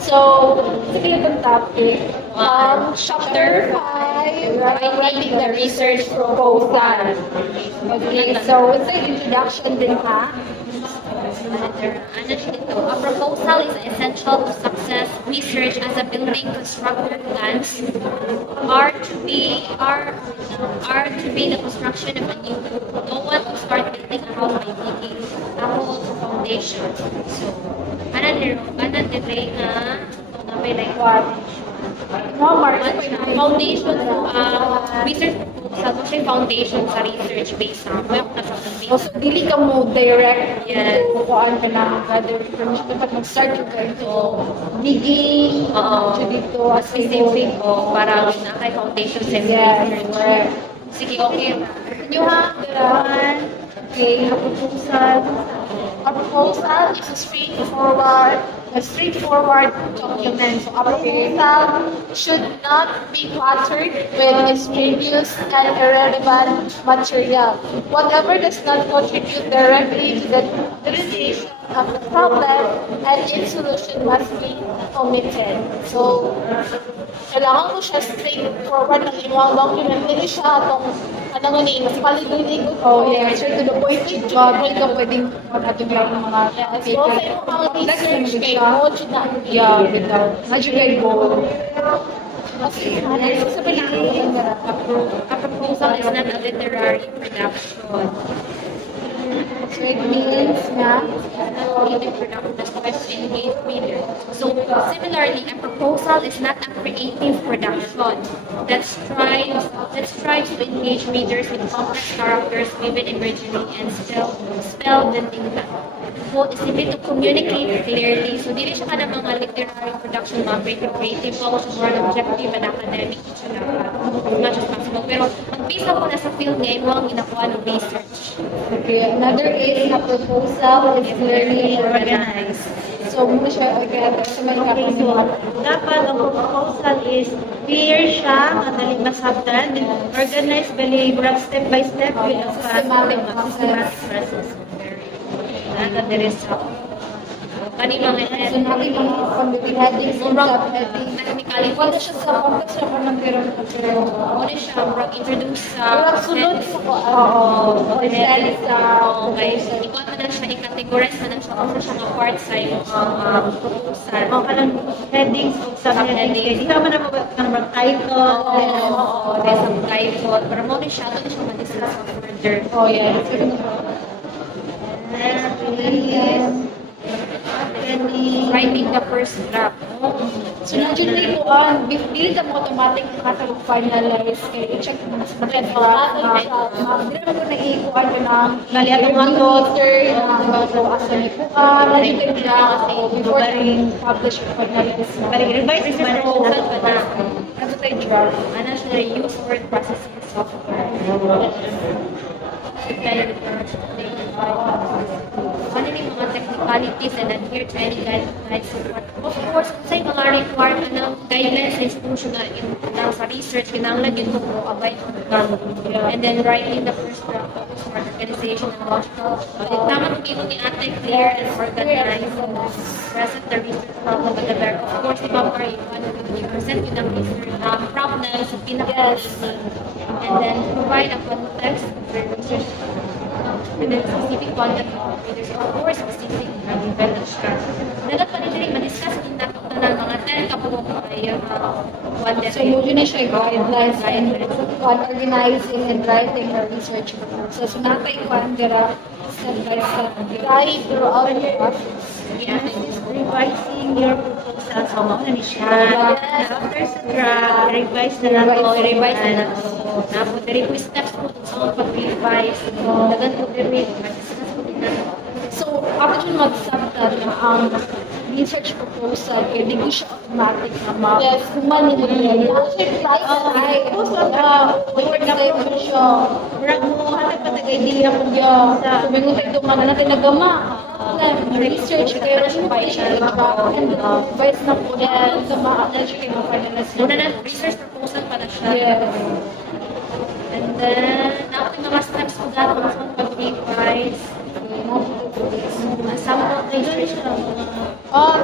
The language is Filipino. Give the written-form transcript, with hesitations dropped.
So, sige itong topic. Chapter 5, writing the research proposal. Okay, so it's an introduction din ha. A proposal is essential to success. Research as a building constructor plans are to be the construction of a new. No one to start building a house by digging a hole to foundation. So, may like what? Foundation, research proposal mo siya foundation sa research based sa Also, dili ka mo direct Yes. kuhaan ka na gather information. Dapat mag-start yung ganito. Digging, dito, specific o para na kay foundation sa Yes, research. correct. Sige, okay. You have okay, a proposal is a straightforward document. So a proposal should not be cluttered with miscellaneous and irrelevant material. Whatever does not contribute directly to the realization of the problem and its solution must be omitted. So, kailangan mo siya straightforward ng limang document. Hindi siya itong mas paligoy-ligoy. Oh, yeah. Straight to the point. Job, hindi ka pwedeng mag-atong lang ng mga So, sa iyong mga research kay mo, yeah, bitaw. Magical goal. a proposal is not a literary production. So it means na So, similarly, a proposal is not a creative production that strives to engage readers with complex characters, vivid imagery, and spellbinding quote is simply to communicate clearly. So, dili siya ka ng mga literary production, mga creative, focus more on objective and academic as much as possible. Pero, mag-base ako na sa field ngayon, ang ginakuha ng research. okay, another is a proposal is clearly organized. So muna siya organized sa mga Okay, so dapat ang proposal is clear siya, madaling masabtan, and organized, bali, step by step, with a systematic process. Nada there is kanina mga so natin mga conducting headings and subheadings. technically Wala siya sa context siya ng pero muna siya murag introduce Wala sunod sa oo. Instead sa okay, ikaw na lang siya i-categorize na lang siya kung siya mga part sa yung proposal. O kanang headings o subheadings. Di ka man na title. Oo, there's some title. Pero muna siya, ito na siya ma-discuss further. oh yeah. Writing the first draft. So nandiyan na ito dili ka mo automatic finalize kay i-check mo sa mga hindi naman ko naiikuan ko ng Gali atong handle. so asa ni ko nandiyan ka na kasi before publish or finalize na Bali, revise is man Proposal pa na. ano tayo draft Ano siya, use word processing software. Ano yung mga technicalities and adhere to any guidelines. Of course, kung sa'yo mga required ng guidelines sa institution na sa research, kinahanglan yun mo abide and then writing the first draft of smart organization and logical. Tama kung ito ni ate clear and organized. Present the research problem at the very, of course, di ba para you present yun ang research problem sa pinaka and then provide a context for research and then specific content of readers, of course, specific development strategy. Dapat pa rin ma-discuss yung dapat na ng mga 10 kapag so yun na siya guidelines and organizing and writing the research process. So natay kwan dira step by step guide throughout the process. Yeah, is revising your proposal. So, mo na ni siya. After sa draft, revise na lang to. i-revise na lang ito. Tapos, there is steps po sa pag-revise. Dagan po din ma-discuss po din natin. So, after mag-subtat na ang research proposal, kaya di ko siya automatic na Yes, kumanin nila. Actually, right. Word na po siya. Murag mo, hanap pa tagay-dili ako sa Sabi ko tayo mga natin nagama. Research kayo na siya pa siya. And advice na po na gama na siya kayo finalize. Muna na, research proposal pa na siya. Yes. And then, ako yung mga steps ko dahil kung saan pag-revise. Sample, ay, doon siya. Oh,